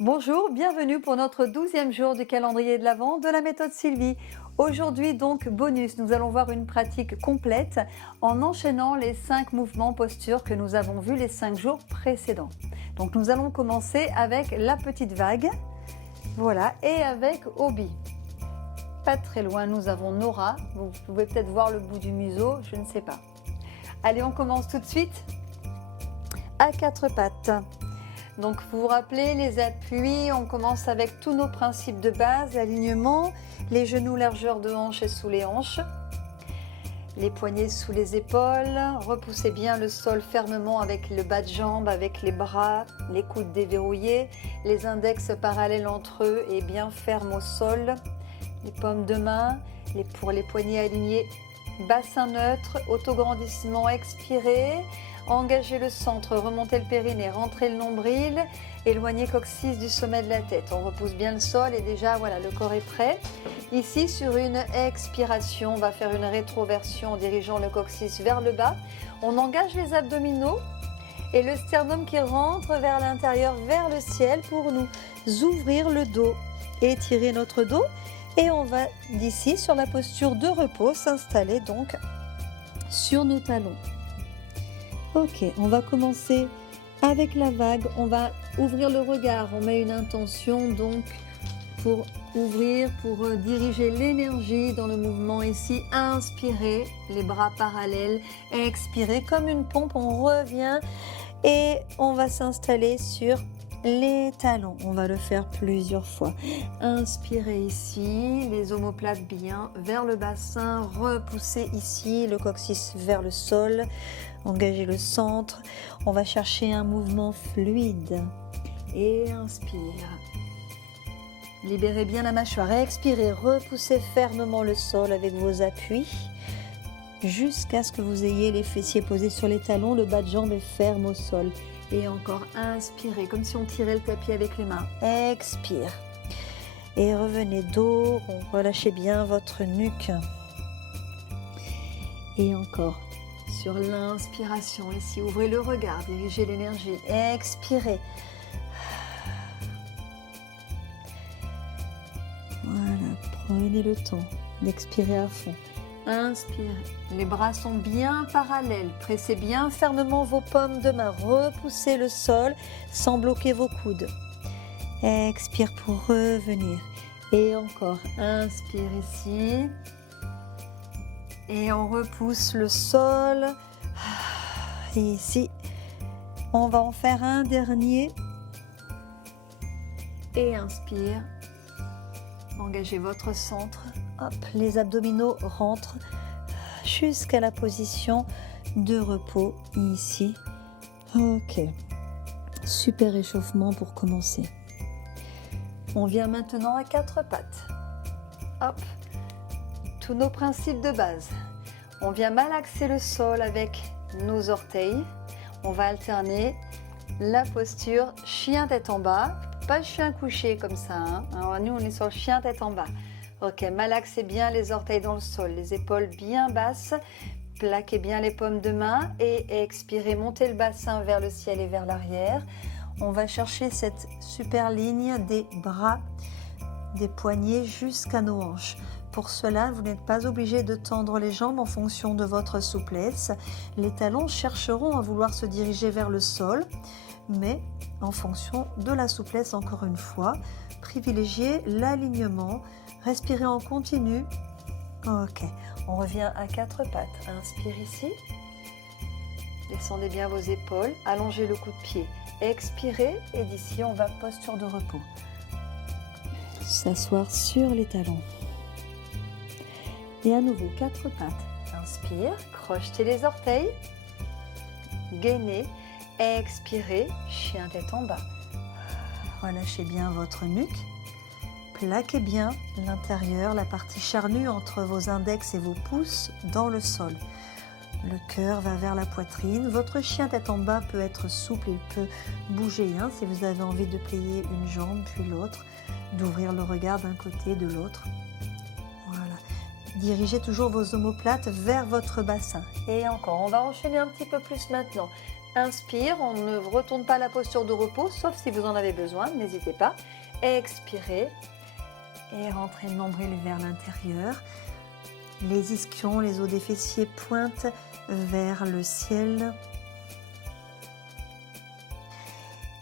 Bonjour, bienvenue pour notre 12e jour du calendrier de l'Avent de la méthode Sylvie. Aujourd'hui donc bonus, nous allons voir une pratique complète en enchaînant les 5 mouvements postures que nous avons vus les 5 jours précédents. Donc nous allons commencer avec la petite vague, voilà, et avec Obi. Pas très loin, nous avons Nora, vous pouvez peut-être voir le bout du museau, je ne sais pas. Allez, on commence tout de suite à 4 pattes. Donc vous vous rappelez les appuis, on commence avec tous nos principes de base, l'alignement, les genoux largeur de hanche et sous les hanches, les poignets sous les épaules, repoussez bien le sol fermement avec le bas de jambe, avec les bras, les coudes déverrouillés, les index parallèles entre eux et bien fermes au sol, les paumes de main, pour les poignets alignés, bassin neutre, autograndissement, expirez. Engagez le centre, remontez le périnée, rentrez le nombril, éloignez coccyx du sommet de la tête. On repousse bien le sol et déjà voilà, le corps est prêt. Ici, sur une expiration, on va faire une rétroversion en dirigeant le coccyx vers le bas. On engage les abdominaux et le sternum qui rentre vers l'intérieur, vers le ciel pour nous ouvrir le dos. Étirer notre dos et on va d'ici sur la posture de repos s'installer donc sur nos talons. Ok, on va commencer avec la vague, on va ouvrir le regard, on met une intention donc pour ouvrir, pour diriger l'énergie dans le mouvement ici, inspirez, les bras parallèles, expirez comme une pompe, on revient et on va s'installer sur les talons, on va le faire plusieurs fois. Inspirez ici, les omoplates bien vers le bassin, repoussez ici le coccyx vers le sol, engagez le centre. On va chercher un mouvement fluide et inspire. Libérez bien la mâchoire, expirez, repoussez fermement le sol avec vos appuis jusqu'à ce que vous ayez les fessiers posés sur les talons, le bas de jambe est ferme au sol. Et encore, inspirez, comme si on tirait le tapis avec les mains. Expire. Et revenez dos, relâchez bien votre nuque. Et encore, sur l'inspiration, ici, ouvrez le regard, dirigez l'énergie. Expirez. Voilà, prenez le temps d'expirer à fond. Inspirez, les bras sont bien parallèles, pressez bien fermement vos paumes de main, repoussez le sol sans bloquer vos coudes. Expire pour revenir. Et encore, inspire ici. Et on repousse le sol. Et ici, on va en faire un dernier. Et inspire. Engagez votre centre. Hop, les abdominaux rentrent jusqu'à la position de repos ici. Ok, super échauffement pour commencer. On vient maintenant à 4 pattes. Hop, tous nos principes de base. On vient malaxer le sol avec nos orteils. On va alterner la posture chien tête en bas, pas chien couché comme ça. Alors nous, on est sur le chien tête en bas. Ok, malaxez bien les orteils dans le sol, les épaules bien basses, plaquez bien les paumes de main et expirez, montez le bassin vers le ciel et vers l'arrière. On va chercher cette super ligne des bras, des poignets jusqu'à nos hanches. Pour cela, vous n'êtes pas obligé de tendre les jambes en fonction de votre souplesse. Les talons chercheront à vouloir se diriger vers le sol, mais en fonction de la souplesse, encore une fois, privilégiez l'alignement. Respirez en continu. Ok, on revient à 4 pattes. Inspire ici. Descendez bien vos épaules. Allongez le coup de pied. Expirez et d'ici, on va posture de repos. S'asseoir sur les talons. Et à nouveau, 4 pattes. Inspire, crochetez les orteils. Gainez. Expirez, chien tête en bas. Relâchez bien votre nuque. Plaquez bien l'intérieur, la partie charnue entre vos index et vos pouces dans le sol. Le cœur va vers la poitrine. Votre chien tête en bas peut être souple, il peut bouger si vous avez envie de plier une jambe puis l'autre, d'ouvrir le regard d'un côté de l'autre. Voilà. Dirigez toujours vos omoplates vers votre bassin. Et encore, on va enchaîner un petit peu plus maintenant. Inspire, on ne retourne pas à la posture de repos, sauf si vous en avez besoin, n'hésitez pas. Expirez et rentrez le nombril vers l'intérieur. Les ischions, les os des fessiers pointent vers le ciel.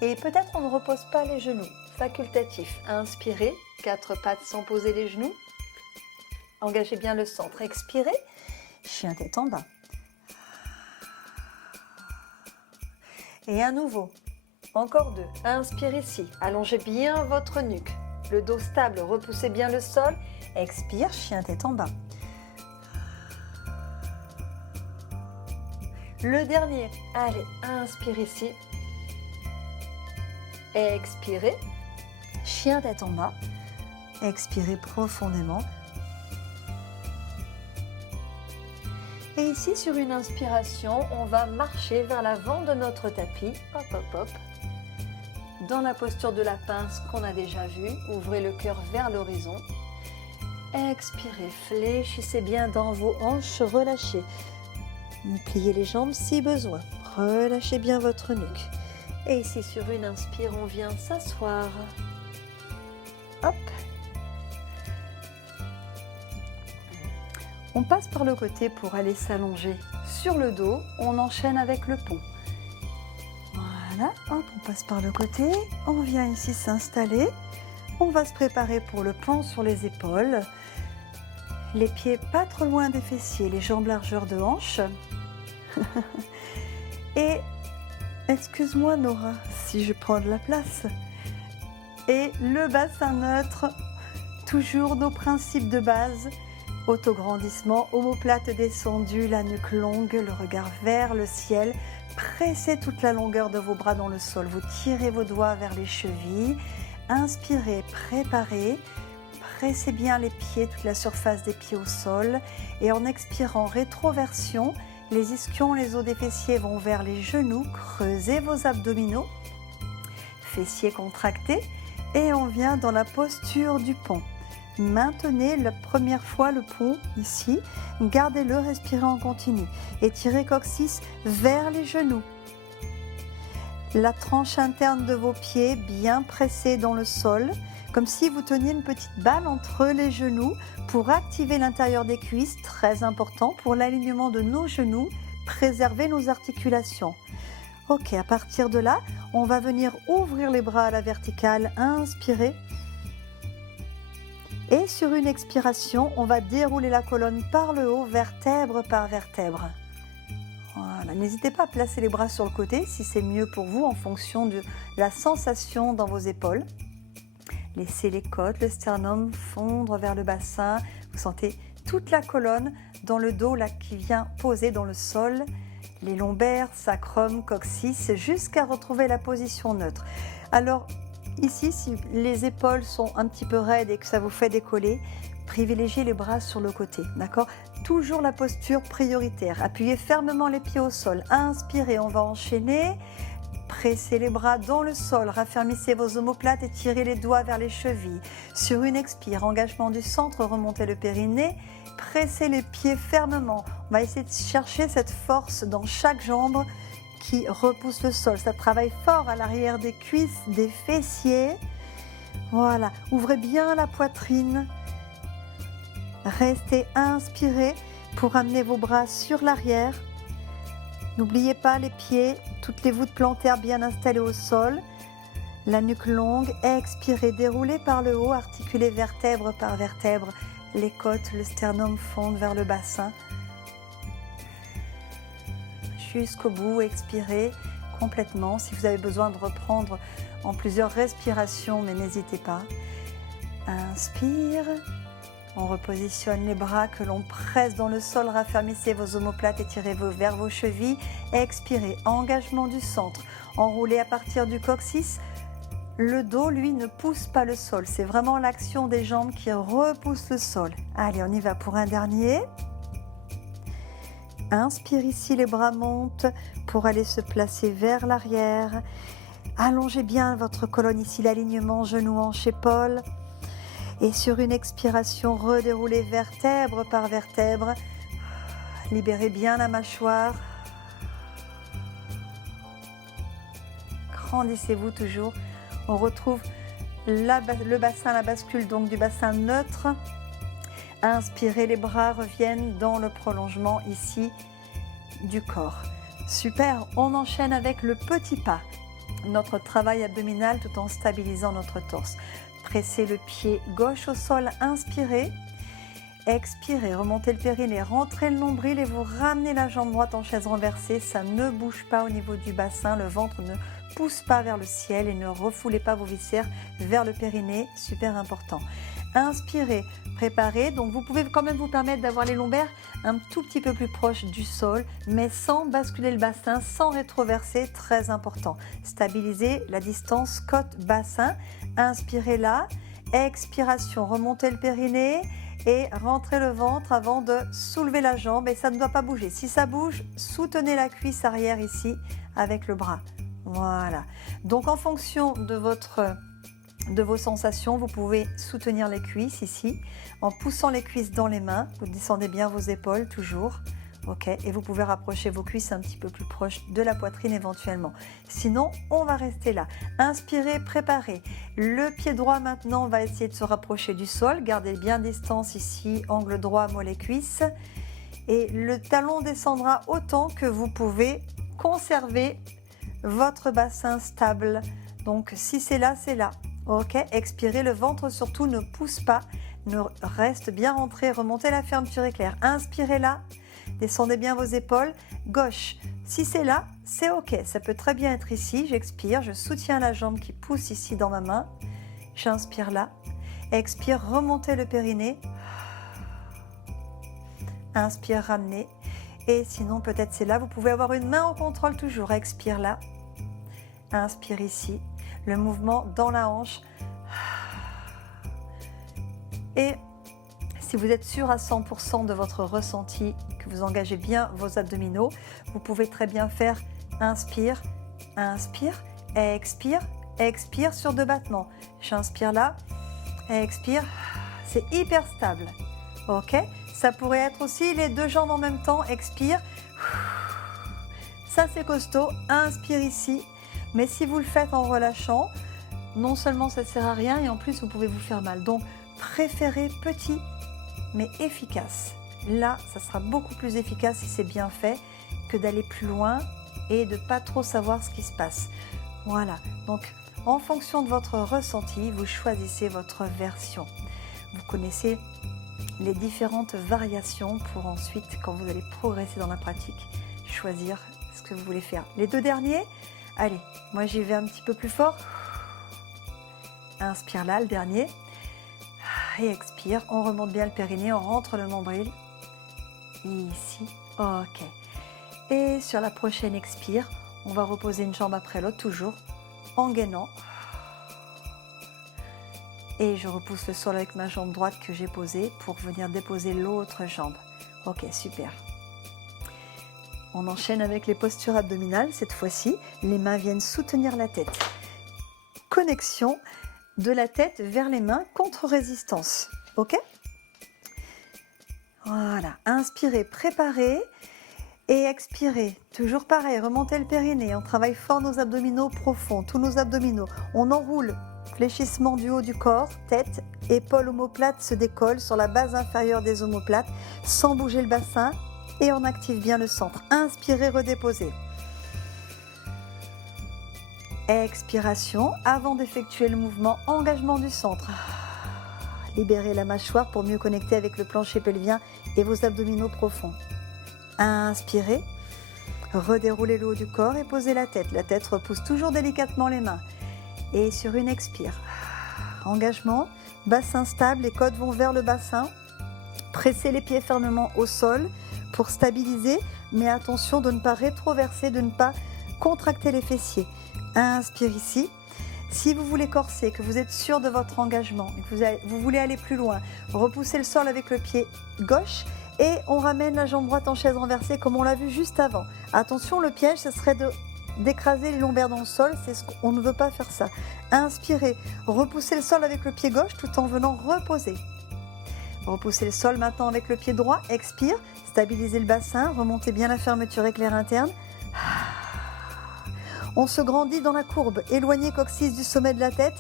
Et peut-être on ne repose pas les genoux, facultatif. Inspirez, 4 pattes sans poser les genoux. Engagez bien le centre. Expirez, chien tête en bas. Et à nouveau, encore 2. Inspire ici, allongez bien votre nuque. Le dos stable, repoussez bien le sol. Expire, chien tête en bas. Le dernier, allez, inspire ici. Expirez, chien tête en bas. Expirez profondément. Et ici, sur une inspiration, on va marcher vers l'avant de notre tapis. Hop, hop, hop. Dans la posture de la pince qu'on a déjà vue, ouvrez le cœur vers l'horizon. Expirez, fléchissez bien dans vos hanches, relâchez. Pliez les jambes si besoin. Relâchez bien votre nuque. Et ici, sur une inspire, on vient s'asseoir. Hop. On passe par le côté pour aller s'allonger sur le dos. On enchaîne avec le pont. Voilà, hop, on passe par le côté. On vient ici s'installer. On va se préparer pour le pont sur les épaules. Les pieds pas trop loin des fessiers, les jambes largeur de hanche. Et, excuse-moi Nora, si je prends de la place. Et le bassin neutre, toujours nos principes de base. Autograndissement, omoplate descendue, la nuque longue, le regard vers le ciel. Pressez toute la longueur de vos bras dans le sol. Vous tirez vos doigts vers les chevilles. Inspirez, préparez. Pressez bien les pieds, toute la surface des pieds au sol. Et en expirant, rétroversion, les ischions, les os des fessiers vont vers les genoux. Creusez vos abdominaux. Fessiers contractés. Et on vient dans la posture du pont. Maintenez la première fois le pont ici, gardez-le, respirez en continu. Étirez coccyx vers les genoux. La tranche interne de vos pieds bien pressée dans le sol, comme si vous teniez une petite balle entre les genoux pour activer l'intérieur des cuisses, très important pour l'alignement de nos genoux, préserver nos articulations. Ok, à partir de là, on va venir ouvrir les bras à la verticale, inspirez. Et sur une expiration, on va dérouler la colonne par le haut, vertèbre par vertèbre. Voilà. N'hésitez pas à placer les bras sur le côté si c'est mieux pour vous en fonction de la sensation dans vos épaules. Laissez les côtes, le sternum fondre vers le bassin. Vous sentez toute la colonne dans le dos là, qui vient poser dans le sol. Les lombaires, sacrum, coccyx, jusqu'à retrouver la position neutre. Alors, ici, si les épaules sont un petit peu raides et que ça vous fait décoller, privilégiez les bras sur le côté, d'accord ? Toujours la posture prioritaire. Appuyez fermement les pieds au sol. Inspirez, on va enchaîner. Pressez les bras dans le sol. Raffermissez vos omoplates et tirez les doigts vers les chevilles. Sur une expire, engagement du centre, remontez le périnée. Pressez les pieds fermement. On va essayer de chercher cette force dans chaque jambe qui repousse le sol. Ça travaille fort à l'arrière des cuisses, des fessiers. Voilà, ouvrez bien la poitrine. Restez inspiré pour amener vos bras sur l'arrière. N'oubliez pas les pieds, toutes les voûtes plantaires bien installées au sol. La nuque longue, expirez, déroulez par le haut, articulez vertèbre par vertèbre. Les côtes, le sternum fondent vers le bassin. Jusqu'au bout, expirez complètement. Si vous avez besoin de reprendre en plusieurs respirations, mais n'hésitez pas. Inspire. On repositionne les bras que l'on presse dans le sol. Raffermissez vos omoplates et tirez-vous vers vos chevilles. Expirez. Engagement du centre. Enroulez à partir du coccyx. Le dos, lui, ne pousse pas le sol. C'est vraiment l'action des jambes qui repousse le sol. Allez, on y va pour un dernier. Inspire ici, les bras montent pour aller se placer vers l'arrière. Allongez bien votre colonne ici, l'alignement genou, hanche, épaule. Et sur une expiration, redéroulez vertèbre par vertèbre. Libérez bien la mâchoire. agrandissez-vous toujours. On retrouve le bassin, la bascule donc du bassin neutre. Inspirez, les bras reviennent dans le prolongement ici du corps. Super, on enchaîne avec le petit pas. Notre travail abdominal tout en stabilisant notre torse. Pressez le pied gauche au sol, inspirez. Expirez, remontez le périnée, rentrez le nombril et vous ramenez la jambe droite en chaise renversée. Ça ne bouge pas au niveau du bassin, le ventre ne pousse pas vers le ciel et ne refoulez pas vos viscères vers le périnée, super important. Inspirez, préparez, donc vous pouvez quand même vous permettre d'avoir les lombaires un tout petit peu plus proches du sol, mais sans basculer le bassin, sans rétroverser, très important. Stabilisez la distance côte-bassin, inspirez là, expiration, remontez le périnée et rentrez le ventre avant de soulever la jambe et ça ne doit pas bouger. Si ça bouge, soutenez la cuisse arrière ici avec le bras. Voilà. Donc en fonction de vos sensations, vous pouvez soutenir les cuisses ici en poussant les cuisses dans les mains. Vous descendez bien vos épaules toujours. Ok, et vous pouvez rapprocher vos cuisses un petit peu plus proches de la poitrine éventuellement. Sinon, on va rester là. Inspirez, préparez. Le pied droit maintenant va essayer de se rapprocher du sol. Gardez bien distance ici, angle droit, mollets cuisses. Et le talon descendra autant que vous pouvez conserver votre bassin stable. Donc si c'est là, c'est là. Ok, expirez, le ventre surtout ne pousse pas, ne reste bien rentré, remontez la fermeture éclair. Inspirez là, descendez bien vos épaules. Gauche, si c'est là, c'est ok, ça peut très bien être ici. J'expire, je soutiens la jambe qui pousse ici dans ma main. J'inspire là, expire, remontez le périnée. Inspire, ramenez. Et sinon, peut-être c'est là, vous pouvez avoir une main au contrôle toujours. Expire là, inspire ici. Le mouvement dans la hanche. Et si vous êtes sûr à 100% de votre ressenti, que vous engagez bien vos abdominaux, vous pouvez très bien faire inspire, inspire, expire, expire sur 2 battements. J'inspire là, expire, c'est hyper stable. Ok, ça pourrait être aussi les 2 jambes en même temps, expire. Ça c'est costaud, inspire ici. Mais si vous le faites en relâchant, non seulement ça ne sert à rien et en plus vous pouvez vous faire mal. Donc préférez petit mais efficace. Là, ça sera beaucoup plus efficace si c'est bien fait que d'aller plus loin et de ne pas trop savoir ce qui se passe. Voilà, donc en fonction de votre ressenti, vous choisissez votre version. Vous connaissez les différentes variations pour ensuite, quand vous allez progresser dans la pratique, choisir ce que vous voulez faire. Les 2 derniers, allez, moi j'y vais un petit peu plus fort. Inspire là, le dernier. Et expire, on remonte bien le périnée, on rentre le nombril. Ici, ok. Et sur la prochaine expire, on va reposer une jambe après l'autre, toujours en gainant. Et je repousse le sol avec ma jambe droite que j'ai posée pour venir déposer l'autre jambe. Ok, super. On enchaîne avec les postures abdominales. Cette fois-ci, les mains viennent soutenir la tête. Connexion de la tête vers les mains, contre-résistance. Ok ? Voilà. Inspirez, préparez et expirez. Toujours pareil, remontez le périnée. On travaille fort nos abdominaux profonds, tous nos abdominaux. On enroule. Fléchissement du haut du corps, tête, épaules omoplates se décollent sur la base inférieure des omoplates sans bouger le bassin et on active bien le centre. Inspirez, redéposez. Expiration, avant d'effectuer le mouvement, engagement du centre. Libérez la mâchoire pour mieux connecter avec le plancher pelvien et vos abdominaux profonds. Inspirez, redéroulez le haut du corps et posez la tête. La tête repousse toujours délicatement les mains. Et sur une expire, engagement, bassin stable, les côtes vont vers le bassin. Pressez les pieds fermement au sol pour stabiliser, mais attention de ne pas rétroverser, de ne pas contracter les fessiers. Inspire ici. Si vous voulez corser, que vous êtes sûr de votre engagement, et que vous voulez aller plus loin, repoussez le sol avec le pied gauche et on ramène la jambe droite en chaise renversée comme on l'a vu juste avant. Attention, le piège, ce serait d'écraser les lombaires dans le sol, on ne veut pas faire ça. Inspirez, repoussez le sol avec le pied gauche tout en venant reposer. Repoussez le sol maintenant avec le pied droit, expire, stabilisez le bassin, remontez bien la fermeture éclair interne. On se grandit dans la courbe, éloigné coccyx du sommet de la tête,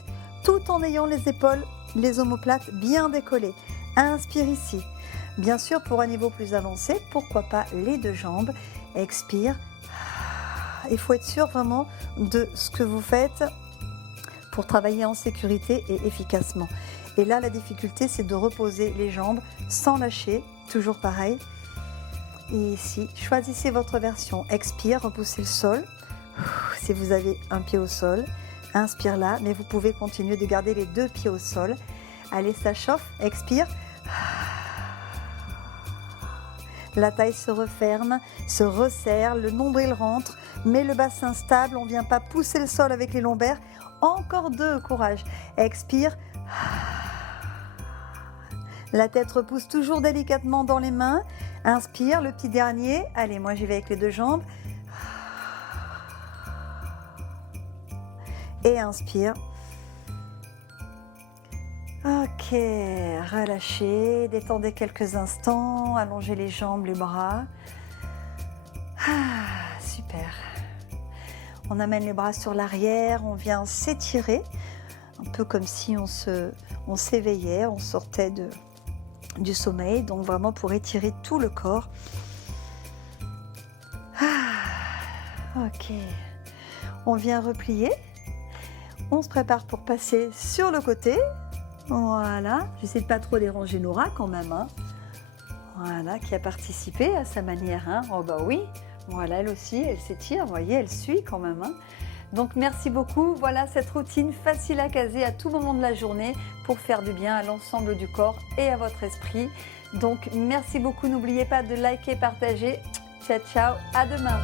tout en ayant les épaules, les omoplates bien décollées. Inspire ici. Bien sûr, pour un niveau plus avancé, pourquoi pas les deux jambes. Expire. Il faut être sûr vraiment de ce que vous faites pour travailler en sécurité et efficacement. Et là, la difficulté, c'est de reposer les jambes sans lâcher, toujours pareil. Et ici, choisissez votre version. Expire, repoussez le sol. Si vous avez un pied au sol, inspire là, mais vous pouvez continuer de garder les deux pieds au sol. Allez, ça chauffe. Expire. La taille se referme, se resserre, le nombril rentre, mais le bassin stable, on ne vient pas pousser le sol avec les lombaires. Encore deux, courage. Expire. La tête repousse toujours délicatement dans les mains. Inspire, le petit dernier. Allez, moi j'y vais avec les deux jambes. Et inspire. Ok, relâchez, détendez quelques instants, allongez les jambes, les bras. Super. On amène les bras sur l'arrière, on vient s'étirer, un peu comme si on s'éveillait, on sortait du sommeil, donc vraiment pour étirer tout le corps. Ok, on vient replier, on se prépare pour passer sur le côté. Voilà, j'essaie de pas trop déranger Nora quand même, hein. Voilà, qui a participé à sa manière, hein. Oh bah oui, voilà, elle aussi, elle s'étire, vous voyez, elle suit quand même, hein. Donc merci beaucoup, voilà cette routine facile à caser à tout moment de la journée pour faire du bien à l'ensemble du corps et à votre esprit. Donc merci beaucoup, n'oubliez pas de liker, partager. Ciao, ciao, à demain.